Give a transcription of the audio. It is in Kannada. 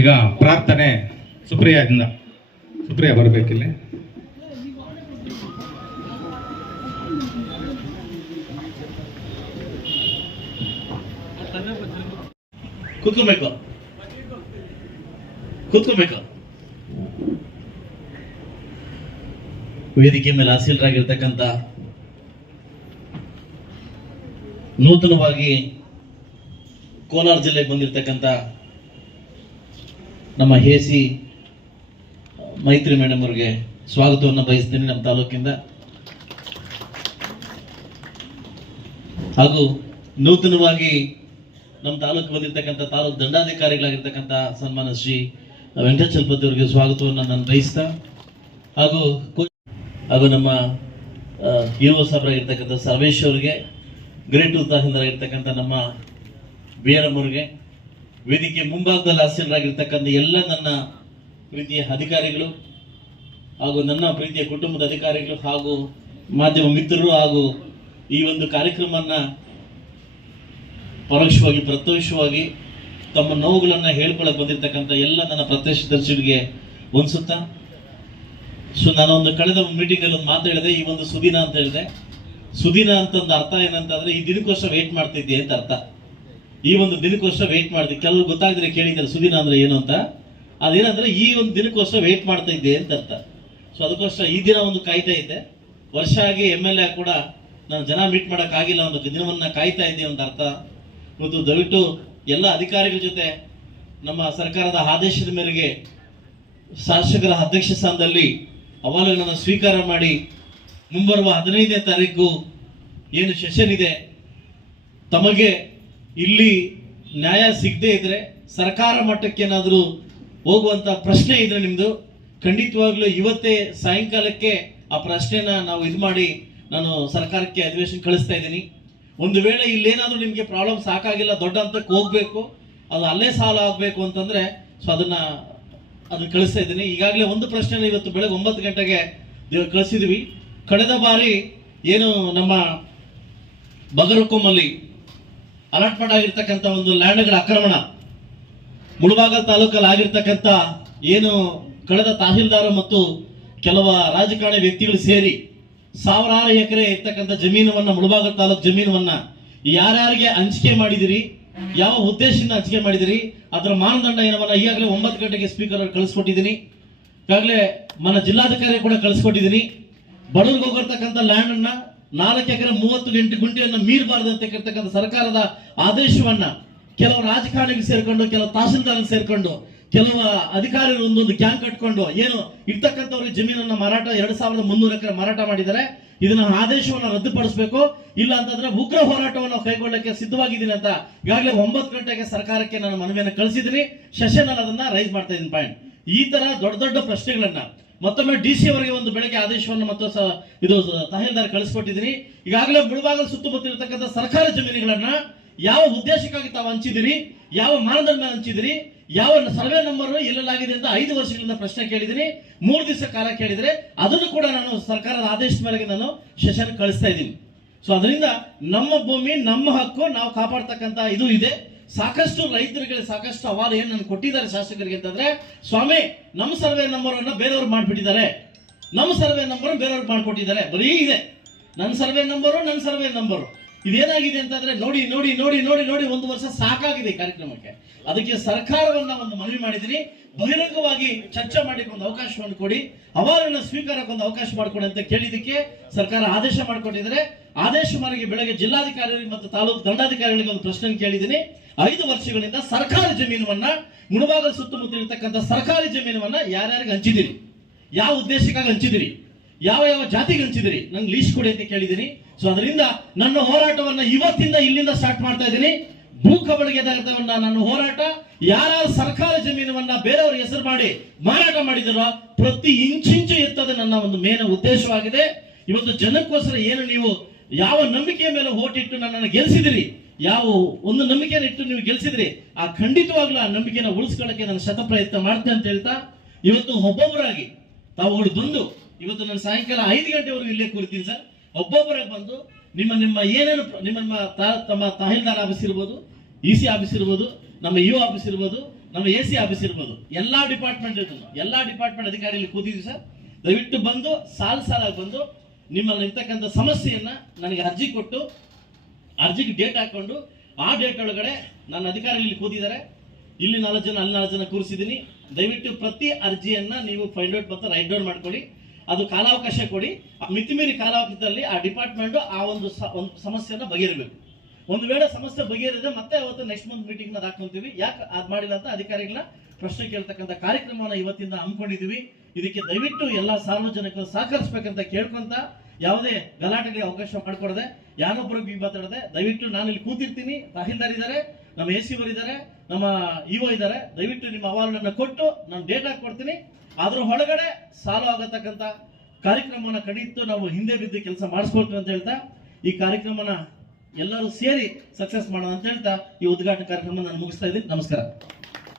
ಈಗ ಪ್ರಾರ್ಥನೆ ಸುಪ್ರಿಯಾ ಬರಬೇಕಿಲ್ಲಿ. ಕೂತ್ಕೋಬೇಕು. ವೇದಿಕೆ ಮೇಲೆ ಆಸೀನರಾಗಿರ್ತಕ್ಕಂಥ ನೂತನವಾಗಿ ಕೋಲಾರ ಜಿಲ್ಲೆಗೆ ಬಂದಿರತಕ್ಕಂಥ ನಮ್ಮ ಹೇಸಿ ಮೈತ್ರಿ ಮೇಡಮ್ ಅವರಿಗೆ ಸ್ವಾಗತವನ್ನು ಬಯಸ್ತೀನಿ ನಮ್ಮ ತಾಲೂಕಿಂದ. ಹಾಗೂ ನೂತನವಾಗಿ ನಮ್ಮ ತಾಲೂಕು ಬಂದಿರತಕ್ಕಂಥ ತಾಲೂಕು ದಂಡಾಧಿಕಾರಿಗಳಾಗಿರ್ತಕ್ಕಂಥ ಸನ್ಮಾನ ಶ್ರೀ ವೆಂಕಟಚಲಪತಿ ಅವರಿಗೆ ಸ್ವಾಗತವನ್ನು ನಾನು ಬಯಸ್ತಾ, ಹಾಗೂ ನಮ್ಮ ಇರುವ ಸಾಹೇಬರಾಗಿರ್ತಕ್ಕಂಥ ಸರ್ವೇಶ್ ಅವರಿಗೆ, ಗ್ರೇಟ್ ತಹಸೀಲ್ದಾರಾಗಿರ್ತಕ್ಕಂಥ ನಮ್ಮ ಬಿ ಆರ್ ಎಂ ಅವರಿಗೆ, ವೇದಿಕೆ ಮುಂಭಾಗದಲ್ಲಿ ಆಸೀನರಾಗಿರ್ತಕ್ಕಂಥ ಎಲ್ಲ ನನ್ನ ಪ್ರೀತಿಯ ಅಧಿಕಾರಿಗಳು ಹಾಗೂ ನನ್ನ ಪ್ರೀತಿಯ ಕುಟುಂಬದ ಅಧಿಕಾರಿಗಳು ಹಾಗೂ ಮಾಧ್ಯಮ ಮಿತ್ರರು, ಹಾಗೂ ಈ ಒಂದು ಕಾರ್ಯಕ್ರಮವನ್ನು ಪರೋಕ್ಷವಾಗಿ ಪ್ರತ್ಯಕ್ಷವಾಗಿ ತಮ್ಮ ನೋವುಗಳನ್ನು ಹೇಳ್ಕೊಳಕ್ಕೆ ಬಂದಿರತಕ್ಕಂಥ ಎಲ್ಲ ನನ್ನ ಪ್ರತ್ಯಕ್ಷದರ್ಶಿಗಳಿಗೆ ಹೊಂದಿಸುತ್ತಾ, ನಾನು ಒಂದು ಕಳೆದ ಮೀಟಿಂಗಲ್ಲಿ ಒಂದು ಮಾತು ಹೇಳಿದೆ, ಈ ಒಂದು ಸುದಿನ ಅಂತ ಹೇಳಿದೆ. ಸುದಿನ ಅಂತಂದು ಅರ್ಥ ಏನಂತಂದ್ರೆ ಈ ದಿನಕ್ಕೋಸ್ಕರ ವೇಟ್ ಮಾಡ್ತಿದ್ದೆ ಅಂತ ಅರ್ಥ. ಈ ಒಂದು ದಿನಕ್ಕೋಸ್ಕರ ವೇಟ್ ಮಾಡ್ತಿದ್ದೆ. ಕೆಲವರು ಗೊತ್ತಾಗಿದ್ರೆ ಕೇಳಿದ್ದಾರೆ ಸುದಿನ ಅಂದ್ರೆ ಏನು ಅಂತ. ಅದೇನಂದ್ರೆ ಈ ಒಂದು ದಿನಕ್ಕೋಸ್ಕರ ವೇಟ್ ಮಾಡ್ತಾ ಇದ್ದೆ ಅಂತ ಅರ್ಥ. ಸೊ ಅದಕ್ಕೋಸ್ಕರ ಈ ದಿನ ಒಂದು ಕಾಯ್ತಾ ಇದ್ದೆ. ವರ್ಷ ಆಗಿ MLA ಕೂಡ ನಾನು ಜನ ಮೀಟ್ ಮಾಡೋಕ್ಕಾಗಿಲ್ಲ, ಒಂದು ದಿನವನ್ನ ಕಾಯ್ತಾ ಇದ್ದೆ ಅಂತ ಅರ್ಥ. ಮತ್ತು ದಯವಿಟ್ಟು ಎಲ್ಲ ಅಧಿಕಾರಿಗಳ ಜೊತೆ ನಮ್ಮ ಸರ್ಕಾರದ ಆದೇಶದ ಮೇರೆಗೆ ಶಾಸಕರ ಅಧ್ಯಕ್ಷ ಸ್ಥಾನದಲ್ಲಿ ಅಹವಾಲುಗಳನ್ನು ಸ್ವೀಕಾರ ಮಾಡಿ ಮುಂಬರುವ 15ನೇ ತಾರೀಕು ಏನು ಸೆಷನ್ ಇದೆ, ತಮಗೆ ಇಲ್ಲಿ ನ್ಯಾಯ ಸಿಗದೇ ಇದ್ರೆ ಸರ್ಕಾರ ಮಟ್ಟಕ್ಕೆ ಏನಾದರೂ ಹೋಗುವಂತ ಪ್ರಶ್ನೆ ಇದ್ರೆ ನಿಮ್ದು ಖಂಡಿತವಾಗ್ಲೂ ಇವತ್ತೇ ಸಾಯಂಕಾಲಕ್ಕೆ ಆ ಪ್ರಶ್ನೆನ ನಾವು ಇದು ಮಾಡಿ ನಾನು ಸರ್ಕಾರಕ್ಕೆ ಅಧಿವೇಶನ ಕಳಿಸ್ತಾ ಇದ್ದೀನಿ. ಒಂದು ವೇಳೆ ಇಲ್ಲೇನಾದ್ರೂ ನಿಮ್ಗೆ ಪ್ರಾಬ್ಲಮ್ ಸಾಕಾಗಿಲ್ಲ, ದೊಡ್ಡ ಹಂತಕ್ಕೆ ಹೋಗ್ಬೇಕು, ಅದು ಅಲ್ಲೇ ಸಾಲ ಆಗ್ಬೇಕು ಅಂತಂದ್ರೆ ಸೊ ಅದನ್ನ ಕಳಿಸ್ತಾ ಇದ್ದೀನಿ. ಈಗಾಗಲೇ ಒಂದು ಪ್ರಶ್ನೆ ಇವತ್ತು ಬೆಳಗ್ಗೆ 9 ಗಂಟೆಗೆ ಕಳಿಸಿದ್ವಿ. ಕಳೆದ ಬಾರಿ ಏನು ನಮ್ಮ ಬಗರ್ಕೊಮ್ಮಲ್ಲಿ ಅಲಾಟ್ಮೆಂಟ್ ಆಗಿರ್ತಕ್ಕಂಥ ಒಂದು ಲ್ಯಾಂಡ್ಗಳ ಆಕ್ರಮಣ, ಮುಳಬಾಗಲ್ ತಾಲೂಕಲ್ಲಿ ಆಗಿರ್ತಕ್ಕಂಥ ಏನು ಕಳೆದ ತಹಸೀಲ್ದಾರ ಮತ್ತು ಕೆಲವು ರಾಜಕಾರಣಿ ವ್ಯಕ್ತಿಗಳು ಸೇರಿ ಸಾವಿರಾರು ಎಕರೆ ಇರ್ತಕ್ಕಂಥ ಜಮೀನವನ್ನ, ಮುಳಬಾಗಲ್ ತಾಲೂಕು ಜಮೀನವನ್ನ ಯಾರ್ಯಾರಿಗೆ ಹಂಚಿಕೆ ಮಾಡಿದಿರಿ, ಯಾವ ಉದ್ದೇಶದಿಂದ ಹಂಚಿಕೆ ಮಾಡಿದಿರಿ, ಅದರ ಮಾನದಂಡ ಏನವನ್ನ ಈಗಾಗಲೇ 9 ಗಂಟೆಗೆ ಸ್ಪೀಕರ್ ಅವರು ಕಳಿಸ್ಕೊಟ್ಟಿದ್ದೀನಿ. ಈಗಾಗಲೇ మన ಜಿಲ್ಲಾಧಿಕಾರಿ ಕೂಡ ಕಳಿಸ್ಕೊಟ್ಟಿದ್ದೀನಿ. ಬಡವರಿಗೆ ಹೋಗಿರ್ತಕ್ಕಂಥ ಲ್ಯಾಂಡ್ ಅನ್ನ 4 ಎಕರೆ 30 ಗುಂಟೆಯನ್ನು ಮೀರಬಾರದು ಅಂತ ಇರ್ತಕ್ಕಂಥ ಸರ್ಕಾರದ ಆದೇಶವನ್ನ ಕೆಲವು ರಾಜಕಾರಣಿಗಳು ಸೇರ್ಕೊಂಡು, ಕೆಲವು ತಹಸೀಲ್ದಾರ್ ಸೇರ್ಕೊಂಡು, ಕೆಲವು ಅಧಿಕಾರಿಗಳು ಒಂದೊಂದು ಗ್ಯಾಂಗ್ ಕಟ್ಕೊಂಡು ಏನು ಇರ್ತಕ್ಕಂಥವ್ರಿಗೆ ಜಮೀನನ್ನ ಮಾರಾಟ 2300 ಎಕರೆ ಮಾರಾಟ ಮಾಡಿದ್ದಾರೆ. ಇದನ್ನ ಆದೇಶವನ್ನು ರದ್ದುಪಡಿಸಬೇಕು, ಇಲ್ಲ ಅಂತಂದ್ರೆ ಉಗ್ರ ಹೋರಾಟವನ್ನು ಕೈಗೊಳ್ಳಕ್ಕೆ ಸಿದ್ಧವಾಗಿದ್ದೀನಿ ಅಂತ ಈಗಾಗಲೇ 9 ಗಂಟೆಗೆ ಸರ್ಕಾರಕ್ಕೆ ನಾನು ಮನವಿಯನ್ನು ಕಳಿಸಿದ್ದೀನಿ. ಸೆಷನ್ ಅಲ್ಲಿ ಅದನ್ನ ರೈಸ್ ಮಾಡ್ತಾ ಇದ್ದೀನಿ ಪಾಯಿಂಟ್. ಈ ತರ ದೊಡ್ಡ ದೊಡ್ಡ ಪ್ರಶ್ನೆಗಳನ್ನ ಮತ್ತೊಮ್ಮೆ DC ಅವರಿಗೆ ಒಂದು ಬೆಳಗ್ಗೆ ಆದೇಶವನ್ನು ಮತ್ತು ಇದು ತಹಸೀಲ್ದಾರ್ ಕಳಿಸ್ಕೊಟ್ಟಿದ್ದೀನಿ. ಈಗಾಗಲೇ ಮುಳಬಾಗಲ್ ಸುತ್ತಮುತ್ತಲಿರ್ತಕ್ಕಂಥ ಸರ್ಕಾರಿ ಜಮೀನುಗಳನ್ನ ಯಾವ ಉದ್ದೇಶಕ್ಕಾಗಿ ತಾವು ಹಂಚಿದಿರಿ, ಯಾವ ಮಾನದಂಡ ಹಂಚಿದಿರಿ, ಯಾವ ಸರ್ವೆ ನಂಬರ್ ಎಲ್ಲೆಲ್ಲಾಗಿದೆ ಅಂತ 5 ವರ್ಷಗಳಿಂದ ಪ್ರಶ್ನೆ ಕೇಳಿದ್ದೀನಿ. 3 ದಿವಸ ಕಾಲ ಕೇಳಿದ್ರೆ ಅದನ್ನು ಕೂಡ ನಾನು ಸರ್ಕಾರದ ಆದೇಶದ ಮೇರೆಗೆ ನಾನು ಸೆಷನ್ ಕಳಿಸ್ತಾ ಇದ್ದೀನಿ. ಸೊ ಅದರಿಂದ ನಮ್ಮ ಭೂಮಿ ನಮ್ಮ ಹಕ್ಕು ನಾವು ಕಾಪಾಡ್ತಕ್ಕಂಥ ಇದು ಇದೆ. ಸಾಕಷ್ಟು ರೈತರಿಗೆ ಸಾಕಷ್ಟು ಅವಾಲು ಏನು ನಾನು ಕೊಟ್ಟಿದ್ದಾರೆ ಶಾಸಕರಿಗೆ ಅಂತಂದ್ರೆ, ಸ್ವಾಮಿ ನಮ್ಮ ಸರ್ವೆ ನಂಬರ್ ಅನ್ನ ಬೇರೆಯವ್ರು ಮಾಡ್ಬಿಟ್ಟಿದ್ದಾರೆ, ನಮ್ಮ ಸರ್ವೆ ನಂಬರ್ ಬೇರೆಯವ್ರು ಮಾಡ್ಕೊಟ್ಟಿದ್ದಾರೆ, ಬರೀ ಇದೆ ನನ್ನ ಸರ್ವೆ ನಂಬರು. ಇದೇನಾಗಿದೆ ಅಂತಂದ್ರೆ ನೋಡಿ ನೋಡಿ ನೋಡಿ ನೋಡಿ ನೋಡಿ 1 ವರ್ಷ ಸಾಕಾಗಿದೆ ಈ ಕಾರ್ಯಕ್ರಮಕ್ಕೆ. ಅದಕ್ಕೆ ಸರ್ಕಾರವನ್ನ ಒಂದು ಮನವಿ ಮಾಡಿದ್ದೀನಿ, ಬಹಿರಂಗವಾಗಿ ಚರ್ಚೆ ಮಾಡಲಿಕ್ಕೆ ಒಂದು ಅವಕಾಶವನ್ನು ಕೊಡಿ, ಅವಾಲನ್ನ ಸ್ವೀಕಾರಕ್ಕೆ ಒಂದು ಅವಕಾಶ ಮಾಡಿಕೊಡಿ ಅಂತ ಕೇಳಿದಕ್ಕೆ ಸರ್ಕಾರ ಆದೇಶ ಮಾಡಿಕೊಟ್ಟಿದ್ದಾರೆ. ಆದೇಶ ಮೇರೆಗೆ ಬೆಳಗ್ಗೆ ಜಿಲ್ಲಾಧಿಕಾರಿಗಳಿಗೆ ಮತ್ತು ತಾಲೂಕು ದಂಡಾಧಿಕಾರಿಗಳಿಗೆ ಒಂದು ಪ್ರಶ್ನೆ ಕೇಳಿದ್ದೀನಿ. 5 ವರ್ಷಗಳಿಂದ ಸರ್ಕಾರಿ ಜಮೀನವನ್ನ, ಮುಳಬಾಗಲ್ ಸುತ್ತಮುತ್ತ ಇರತಕ್ಕಂಥ ಸರ್ಕಾರಿ ಜಮೀನವನ್ನ ಯಾರ್ಯಾರಿಗೆ ಹಂಚಿದಿರಿ, ಯಾವ ಉದ್ದೇಶಕ್ಕಾಗಿ ಹಂಚಿದಿರಿ, ಯಾವ ಯಾವ ಜಾತಿಗೆ ಹಂಚಿದಿರಿ, ನಂಗೆ ಲೀಸ್ಟ್ ಕೊಡಿ ಅಂತ ಕೇಳಿದ್ದೀನಿ. ಸೊ ಅದರಿಂದ ನನ್ನ ಹೋರಾಟವನ್ನ ಇವತ್ತಿಂದ ಇಲ್ಲಿಂದ ಸ್ಟಾರ್ಟ್ ಮಾಡ್ತಾ ಇದ್ದೀನಿ. ಭೂ ಕಬಳಿಕೆದಾರವನ್ನ ನನ್ನ ಹೋರಾಟ, ಯಾರು ಸರ್ಕಾರಿ ಜಮೀನವನ್ನ ಬೇರೆಯವ್ರ ಹೆಸರು ಮಾಡಿ ಮಾರಾಟ ಮಾಡಿದಾರೋ ಪ್ರತಿ ಇಂಚಿಂಚು ಎತ್ತದ ನನ್ನ ಒಂದು ಮೇನ ಉದ್ದೇಶವಾಗಿದೆ. ಇವತ್ತು ಜನಕ್ಕೋಸ್ಕರ ಏನು ನೀವು ಯಾವ ನಂಬಿಕೆಯ ಮೇಲೆ ಓಟಿಟ್ಟು ನನ್ನನ್ನು ಗೆಲ್ಲಿಸಿದಿರಿ, ಯಾವ ಒಂದು ನಂಬಿಕೆಯನ್ನು ಇಟ್ಟು ನೀವು ಗೆಲ್ಲಿಸಿದ್ರಿ, ಆ ಖಂಡಿತವಾಗ್ಲೂ ಆ ನಂಬಿಕೆಯನ್ನು ಉಳಿಸ್ಕೊಳ್ಳಕ್ಕೆ ನಾನು ಶತ ಪ್ರಯತ್ನ ಮಾಡ್ತೇನೆ ಅಂತ ಹೇಳ್ತಾ, ಇವತ್ತು ಒಬ್ಬೊಬ್ಬರಾಗಿ ತಾವುಗಳು ಬಂದು ಇವತ್ತು ನಾನು ಸಾಯಂಕಾಲ 5 ಗಂಟೆವರೆಗೂ ಇಲ್ಲೇ ಕೂರ್ತೀನಿ ಸರ್. ಒಬ್ಬೊಬ್ಬರೇ ಬಂದು ನಿಮ್ಮ ಏನೇನು ತಮ್ಮ ತಹಸೀಲ್ದಾರ್ ಆಫೀಸ್ ಇರ್ಬೋದು, EC ಆಫೀಸ್ ಇರ್ಬೋದು, ನಮ್ಮ EO ಆಫೀಸ್ ಇರ್ಬೋದು, ನಮ್ಮ AC ಆಫೀಸ್ ಇರ್ಬೋದು, ಎಲ್ಲಾ ಡಿಪಾರ್ಟ್ಮೆಂಟ್ ಇರ್ತಾರೆ, ಎಲ್ಲಾ ಡಿಪಾರ್ಟ್ಮೆಂಟ್ ಅಧಿಕಾರಿಗಳು ಕೂತಿದ್ವಿ ಸರ್. ದಯವಿಟ್ಟು ಬಂದು ಸಾಲಾಗಿ ಬಂದು ನಿಮ್ಮಲ್ಲಿ ಇರ್ತಕ್ಕಂಥ ಸಮಸ್ಯೆಯನ್ನ ನನಗೆ ಅರ್ಜಿ ಕೊಟ್ಟು, ಅರ್ಜಿಗೆ ಡೇಟ್ ಹಾಕೊಂಡು ಆ ಡೇಟ್ ಒಳಗಡೆ ನನ್ನ ಅಧಿಕಾರಿಗಳು ಕೂತಿದ್ದಾರೆ. ಇಲ್ಲಿ 4 ಜನ, ಅಲ್ಲಿ 4 ಜನ ಕೂರಿಸಿದ್ದೀನಿ. ದಯವಿಟ್ಟು ಪ್ರತಿ ಅರ್ಜಿಯನ್ನ ನೀವು ಫೈಂಡ್ ಔಟ್ ಮತ್ತು ರೈಟ್ ಡೌನ್ ಮಾಡ್ಕೊಳ್ಳಿ. ಅದು ಕಾಲಾವಕಾಶ ಕೊಡಿ. ಆ ಮಿತಿಮೀರಿ ಕಾಲಾವಕಾಶದಲ್ಲಿ ಆ ಡಿಪಾರ್ಟ್ಮೆಂಟ್ ಆ ಒಂದು ಸಮಸ್ಯೆಯನ್ನ ಬಗೆಹರಬೇಕು. ಒಂದು ವೇಳೆ ಸಮಸ್ಯೆ ಬಗೆಹರಿದ್ರೆ ಮತ್ತೆ ಅವತ್ತು ನೆಕ್ಸ್ಟ್ ಮಂತ್ ಮೀಟಿಂಗ್ ನ ಹಾಕೊಂತೀವಿ. ಯಾಕೆ ಅದ್ ಮಾಡಿಲ್ಲ ಅಂತ ಅಧಿಕಾರಿಗಳನ್ನ ಪ್ರಶ್ನೆ ಕೇಳ್ತಕ್ಕಂಥ ಕಾರ್ಯಕ್ರಮವನ್ನ ಇವತ್ತಿಂದ ಹಮ್ಮಿಕೊಂಡಿದ್ದೀವಿ. ಇದಕ್ಕೆ ದಯವಿಟ್ಟು ಎಲ್ಲಾ ಸಾರ್ವಜನಿಕರು ಸಹಕರಿಸಬೇಕಂತ ಕೇಳ್ಕೊಂತ, ಯಾವುದೇ ಗಲಾಟೆಗೆ ಅವಕಾಶ ಮಾಡಿಕೊಡದೆ, ಯಾರೊಬ್ಬರಿಗೆ ಮಾತಾಡದೆ, ದಯವಿಟ್ಟು ನಾನು ಇಲ್ಲಿ ಕೂತಿರ್ತೀನಿ, ತಹಸೀಲ್ದಾರ್ ಇದ್ದಾರೆ, ನಮ್ಮ AC ಅವರು ಇದ್ದಾರೆ, ನಮ್ಮ EO ಇದ್ದಾರೆ. ದಯವಿಟ್ಟು ನಿಮ್ಮ ಅಹವಾಲನ್ನ ಕೊಟ್ಟು ನಾನು ಡೇಟಾ ಕೊಡ್ತೀನಿ. ಅದ್ರ ಒಳಗಡೆ ಸಾಲು ಆಗತಕ್ಕಂಥ ಕಾರ್ಯಕ್ರಮನ ಕಡಿತು ನಾವು ಹಿಂದೆ ಬಿದ್ದು ಕೆಲಸ ಮಾಡಿಸ್ಕೊಳ್ತೀವಿ ಅಂತ ಹೇಳ್ತಾ ಈ ಕಾರ್ಯಕ್ರಮನ ಎಲ್ಲರೂ ಸೇರಿ ಸಕ್ಸಸ್ ಮಾಡೋಣ ಅಂತ ಹೇಳ್ತಾ ಈ ಉದ್ಘಾಟನಾ ಕಾರ್ಯಕ್ರಮ ನಾನು ಮುಗಿಸ್ತಾ ಇದ್ದೀನಿ. ನಮಸ್ಕಾರ.